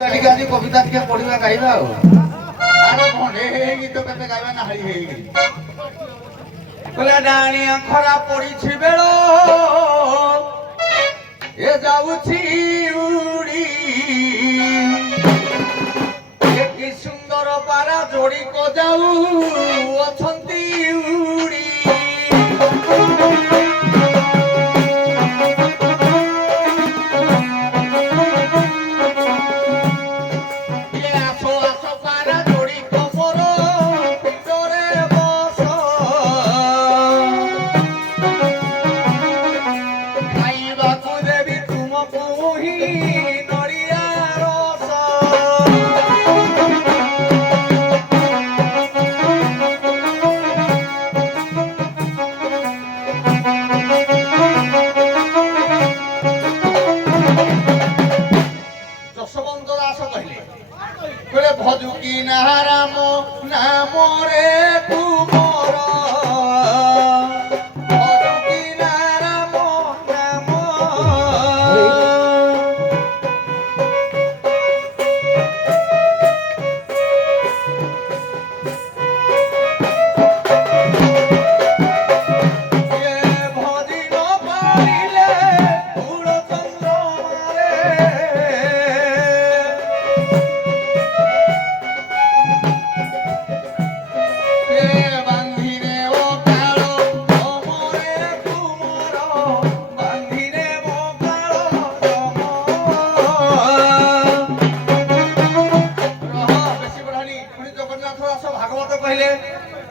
ଆଜି କବିତା ଟିକେ ପଢିବା ଗାଇବା ଆଉ ଆରେ ଭଣ୍ଡେ ଗୀତ କେତେ ଗାଇବା ନା ହାଇ ହେଇଗଲି କହିଲା ଡାଣିଆ ଖରା ପଡିଛି ବେଳ ଏ ଯାଉଛି ଉଡି କି ସୁନ୍ଦର ପାରା ଯୋଡିକ ଯାଉ ଅଛନ୍ତି ଉଡି ভজুকি নারাম নামরে কুমর ভজুকি নারাম নাম ভজিন পাইলে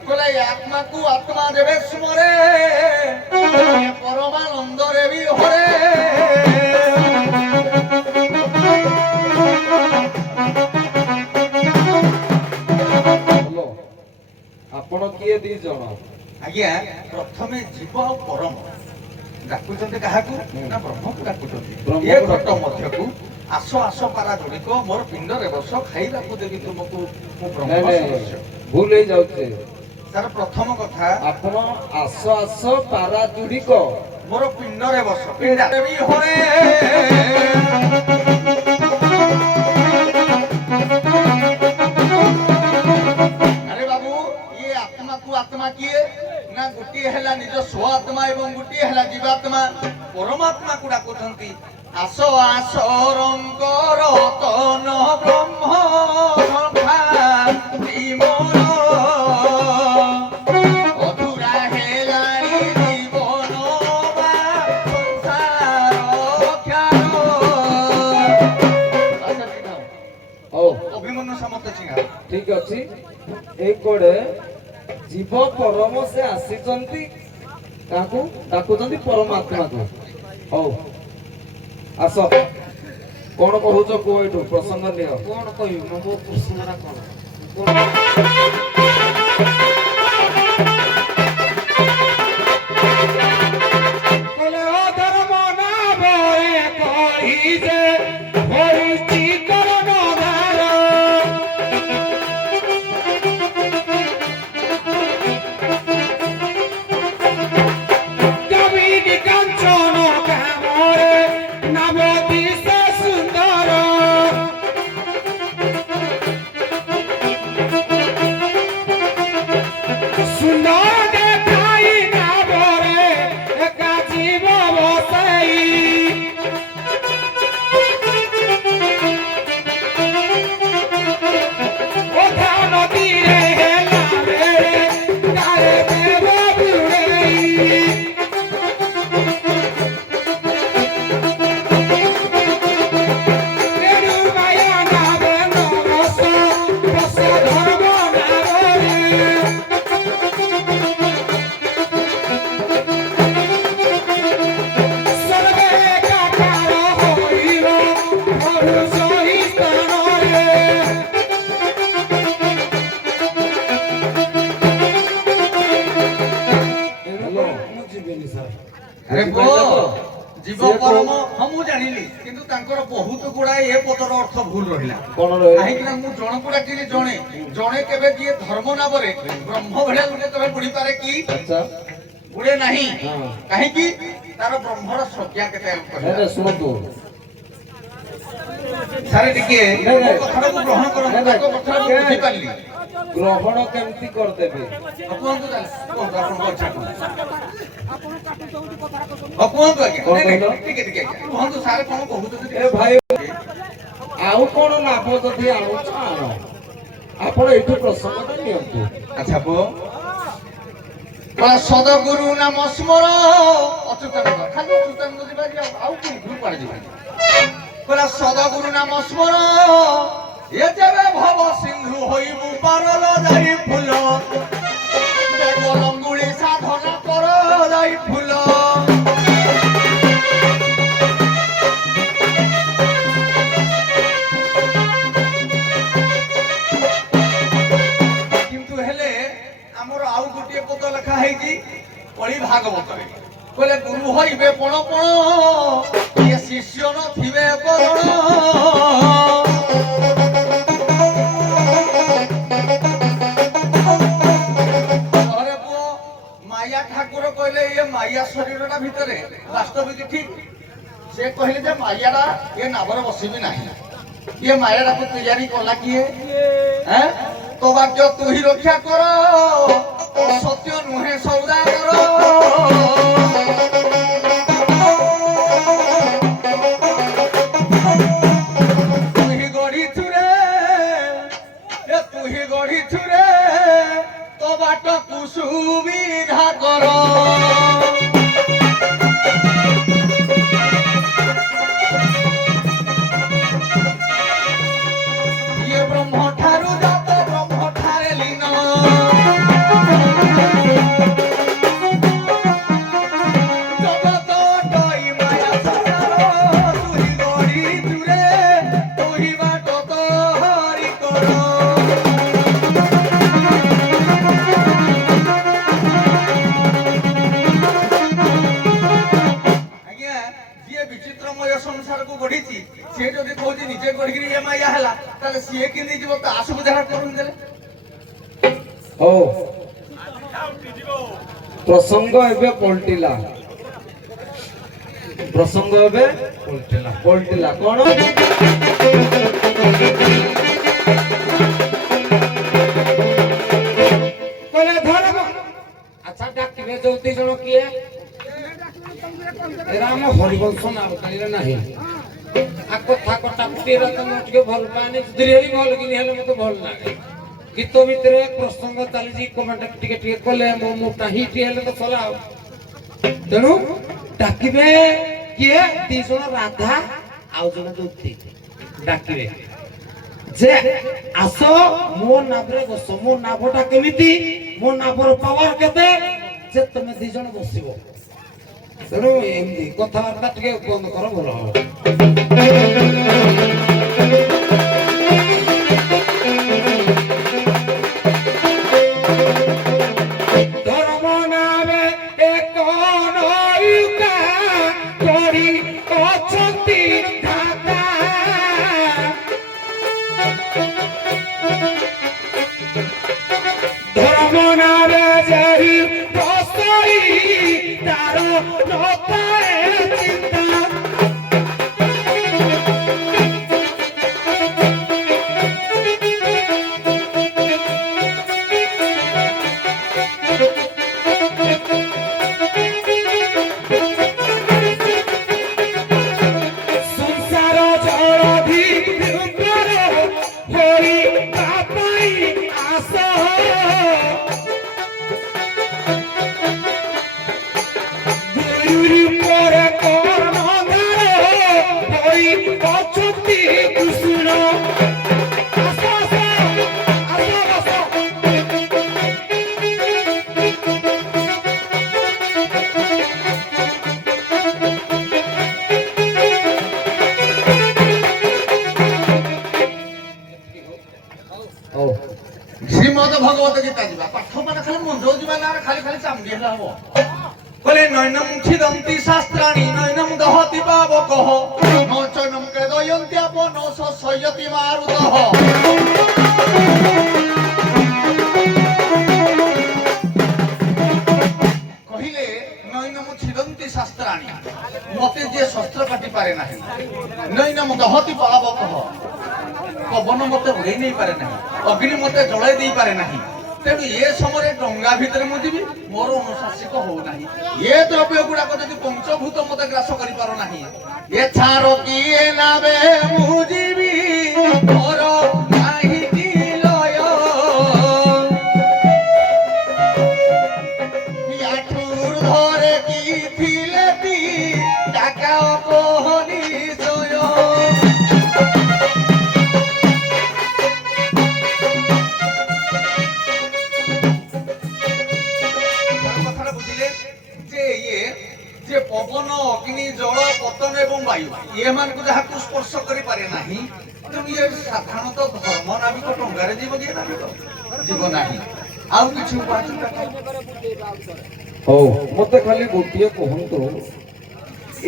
গুড়চন্দ্র आत्मा को आत्मा देवे सुमरे परमानंद रे भी हरे आपण किए दी जण आज्ञा प्रथमे जीव और परम डाकुचंते काहाकू ना ब्रह्म को डाकुचंते ये घट मध्य को आस आस पारा जोड़िक मोर पिंड रे बस खाइबा को देबी तुमको मो ब्रह्म सदस्य भूल हो जाउते तार प्रथम कथा आपण आस आस पारा जुड़िक मोर पिंड रे बस पिंड देवी हरे अरे बाबू ये आत्मा को आत्मा किए ना गुटी हैला निज स्व आत्मा एवं गुटी हैला जीवात्मा परमात्मा को डाकुचंती आस आस रंग रतन ब्रह्म संभा विमल अधूरा हेलानी जीवन बा संसार ख्याल ओ अभिमन्यु समस्त सिंह ठीक अछि ए कोडे जीव परम से आसीचंती काकू डाकुचंती परमात्मा को ओ आस कोन कहूछ को एठो प्रसंग नियो कोन कहि मो प्रसंगरा कोन कोले ओ धर्म ना बोए कहि जे होई चिकन धार कवि कांचन कामरे नामती जीव परम हम जानिली किंतु तांकर बहुत गुडा ए पदर अर्थ भूल रहिला कोन रहिला काहे कि मु जण को डाकिली जणे जणे केबे दिए धर्म नाबरे ब्रह्म भले गुटे तबे बुडी पारे की अच्छा बुडे नाही काहे कि तार ब्रह्मर संज्ञा केते अरे सुनो तो ସାରେ ଟିକେ ନାଇଁ, ନାଇଁ। କଥାଟାକୁ ଗ୍ରହଣ କରନ୍ତୁ ନାଇଁ, ନାଇଁ। ତାଙ୍କ କଥାଟା ମୁଁ ବୁଝିପାରିଲି ଗ୍ରହଣ କେମିତି କରିଦେବେ? କୁହନ୍ତୁ ତାହେଲେ କୁହନ୍ତୁ ଆପଣଙ୍କ ଇଚ୍ଛା କୁହନ୍ତୁ କୁହନ୍ତୁ ଆଜ୍ଞା କଣ ନାଇଁ, ନାଇଁ, କହିଲ? ଟିକେ ଟିକେ ଆଜ୍ଞା କୁହନ୍ତୁ ସାର୍ କଣ କହୁଛନ୍ତି ଏ ଟିକେ ଭାଇ ଆଉ କଣ ଲାଭ ଯଦି ଆଣୁଛ ଆଣ, ଆପଣ ଏଇଠୁ ପ୍ରସଙ୍ଗଟା ନିଅନ୍ତୁ। ଆଚ୍ଛା ପୁଅ ସଦଗୁରୁ ନାମ ସ୍ମର ଅଚ୍ୟୁତାନନ୍ଦ ଖାଲି ଅଚ୍ୟୁତାନନ୍ଦ ଯିବା କି ଆଉ କୋଉ କୁଆଡେ ଯିବାନି କହିଲା ସଦଗୁରୁ ନାମ ସ୍ମର ଏ ଯେବେ ଭବ ସିନ୍ଧୁ ହୋଇବୁ ପାରଲ ଯାଇ ଫୁଲ ବେଗଲଙ୍ଗୁଳି ସାଧନା କର ଯାଇ ଫୁଲ କିନ୍ତୁ ହେଲେ ଆମର ଆଉ ଗୋଟିଏ ପଦ ଲେଖା ହେଇଛି କଳି ଭାଗବତରେ କହିଲେ ଗୁରୁ ହଇବେ ପଣ ପଣ ଇଏ ଶିଷ୍ୟ ନଥିବେ ବରଣ ଘରେ ପୁଅ ମାୟା ଠାକୁର କହିଲେ ଇଏ ମାୟା ଶରୀରଟା ଭିତରେ ବାସ୍ତବିକ ଠିକ ସେ କହିଲେ ଯେ ମାୟାଟା ଏ ନାଭରେ ବସିବି ନାହିଁ ଇଏ ମାୟାଟାକୁ ତିଆରି କଲା କିଏ তো বাক্য তুই রক্ষা কর সত্য নুহে সৌদাগর তুই গড়িছু রে তো বাট কুসুবিধা কর ইয়ে ব্রহ্ম ঠারু জাত ব্রহ্ম ঠারে লীন জগত ডই মায়া সংসার তুই গড়িছু রে তুই বাট তরি কর ଆଜ୍ଞା ଯିଏ ବିଚିତ୍ରମୟ ସଂସାରକୁ ଗଢିଛି ସିଏ ଯଦି କହୁଛି ନିଜେ ଗଢିକିରି ଏ ମାୟା ହେଲା ତାହେଲେ ସିଏ କେମିତି ଯିବ ତା ସୁବିଧା କରୁନି ଦେଲେ ହଉ, ପ୍ରସଙ୍ଗ ଏବେ ପଲଟିଲା, ପ୍ରସଙ୍ଗ ଏବେ ପଲଟିଲା କଣ? କହିଲେ ଧର୍ମ। ଆଚ୍ଛା ଡାକିବେ ଯୋଉ ଦି ଜଣ କିଏ? ଏରା ଆମ ହରିବଂଶ ନାମକାରୀରେ ନାହିଁ। ଆଉ କଥା କଟାକୁଟିରେ ତ ମୁଁ ଟିକେ ଭଲ ପାଏନି, ଧୀରେ ବି ଭଲ କିନି ହେଲେ ମତେ ଭଲ ଲାଗେ। ଗୀତ ଭିତରେ ପ୍ରସଙ୍ଗ ଚାଲିଛି କମେଣ୍ଟ ଟିକେ ଟିକେ କଲେ ମୋ ମୁଟା ହିଟ୍ ହେଲେ ତ ସଲା ଆଉ। ତେଣୁ ଡାକିବେ କିଏ? ଦି ଜଣ ରାଧା ଆଉ ଜଣେ ଦୂତି ଡାକିବେ ଯେ ଆସ ମୋ ନାଭରେ ବସ। ମୋ ନାଭଟା କେମିତି, ମୋ ନାଭର ପାୱାର କେତେ ଯେ ତମେ ଦି ଜଣ ବସିବ। ତେଣୁ ଏମିତି କଥାବାର୍ତ୍ତା ଟିକେ ବନ୍ଦ କର, ଭଲ ହବ। ଧର୍ମ ନାମେ ଏକ ନୌକା କରି ଅଛନ୍ତି ଧାତା। ଧର୍ମ ନାମେ ଯେହି ବସଇ ତାର ନଥାଏ ଚିନ୍ତା। ସଂସାର ଜଳଧି ଉପରେ ହୋଇ ବାପାଇ ଆସ। ଗୁରୁରି ପରେ କର୍ଣ୍ଣଧାର ହୋଇ ଅଛନ୍ତି କୃଷ୍ଣ। ଆସ ଆସ ଆସ ଆସ। ହଉ ଶ୍ରୀମଦ ଭଗବତ ଗୀତା ଯିବା ପାଠ ମାନେ ଖାଲି ମୁଣ୍ଡ ଯିବା ନା ଖାଲି ଖାଲି ଚାମୁଡି ହେଲେ ହବ କହିଲେ ନୈନମ ଛିଦନ୍ତି ଶାସ୍ତ୍ରାଣୀ ନୈନମ ଦହତି ପାବକଃ ନ ଚୈନମ କ୍ଲେଦୟନ୍ତି ଆପନ ସୟତି ମାରୁତଃ କହିଲେ ନୈନମ ଛିଦନ୍ତି ଶାସ୍ତ୍ରାଣୀ ମତେ ଯିଏ ଶସ୍ତ୍ର କାଟି ପାରେ ନାହିଁ ନୈନମ ଦହତି ପାବକଃ ପବନ ମତେ ଉଡ଼େଇ ନେଇ ପାରେ ନାହିଁ, ଅଗ୍ନି ମତେ ଜଳାଇ ଦେଇ ପାରେ ନାହିଁ। ତେଣୁ ଏ ସମୟରେ ଡଙ୍ଗା ଭିତରେ ମୁଁ ଯିବି, ମୋର ଅନୁଶାସିକ ହଉନାହିଁ। ଏ ଦ୍ରବ୍ୟ ଗୁଡାକ ଯଦି ପଞ୍ଚଭୂତ ମତେ ଗ୍ରାସ କରିପାରୁ ନାହିଁ, ଏଛାର କିଏ ନାବେ ମୁଁ ଯିବି ମୋର ନାହିଁ କି ଲୟ ୟାଠୁର ଧରେ କି ଥିଲେ ତି ডাকা অপহনি জয় কথাটা বুঝিলে যে ইয়ে যে পবন অগ্নি জল পতন এবং বায়ু এମାନଙ୍କୁ ଯାହାକୁ ସ୍ପର୍ଶ କରିପାରେ ନାହିଁ, ତେଣୁ ଇଏ ସାଧାରଣତଃ ଧର୍ମ ନାବିକ ଡଙ୍ଗାରେ ଯିବ କି ନାବିକ ଯିବ ନାହିଁ। ଆଉ କିଛି ଉପାୟ ଚିନ୍ତା କର। ହଉ ମତେ ଖାଲି ଗୋଟିଏ କୁହନ୍ତୁ,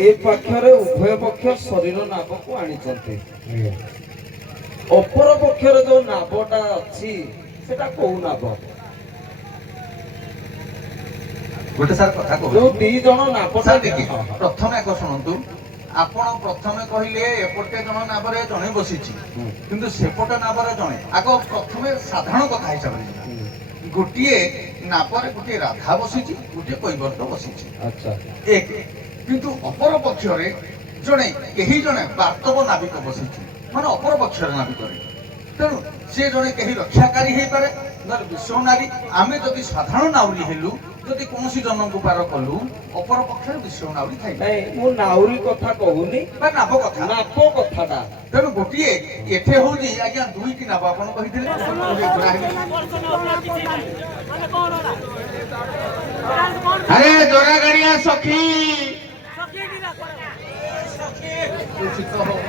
ଏ ପାଖରେ ଉଭୟ ପକ୍ଷ ଶରୀର ନାବକୁ ଆଣିଛନ୍ତି, ଅପର ପକ୍ଷରେ ଯୋଉ ନାବଟା ଅଛି ସେଟା କୋଉ ନାବ? ଗୋଟେ ସାର୍ କଥା କହୁଛି, ଯୋଉ ଦି ଜଣ ନାବଟା ସାର୍ ଦେଖି ପ୍ରଥମେ ଏକ ଶୁଣନ୍ତୁ। ଆପଣ ପ୍ରଥମେ କହିଲେ ଏପଟେ ଜଣ ନାବରେ ଜଣେ ବସିଛି, କିନ୍ତୁ ସେପଟେ ନାବରେ ଜଣେ। ଆଗ ପ୍ରଥମେ ସାଧାରଣ କଥା ହିସାବରେ ଯିବା। ଗୋଟିଏ ନାବରେ ଗୋଟିଏ ରାଧା ବସିଛି, ଗୋଟିଏ କୈବର୍ତ୍ତ ବସିଛି। ଆଚ୍ଛା, ଏକ କିନ୍ତୁ ଅପର ପକ୍ଷରେ ଜଣେ କେହି ଜଣେ ବାର୍ତ୍ତବ ନାବିକ ବସିଛି, ମାନେ ଅପର ପକ୍ଷରେ ନାବିକରେ। ତେଣୁ ସେ ଜଣେ କେହି ରକ୍ଷାକାରୀ ହେଇପାରେ, ନହେଲେ ବିଶ୍ୱ ନାରୀ। ଆମେ ଯଦି ସାଧାରଣ ନାଉରୀ ହେଲୁ, ଯଦି କୌଣସି ଜନଙ୍କୁ ପାର କଲୁ, ଅପର ପକ୍ଷରେ ବିଶ୍ୱ ନାଉରୀ ଥାଇପାରେ ନାଇଁ ମୁଁ ନାଉରୀ କଥା କହୁନି, ବା ନାବ କଥା। ନାବ କଥାଟା। ତେଣୁ ଗୋଟିଏ ଏଠେ ହଉଛି ଆଜ୍ଞା ଦୁଇଟି ନାବ ଆପଣ କହିଥିଲେ। আরে জোড়া গাড়িয়া সখী দূষিত হোক।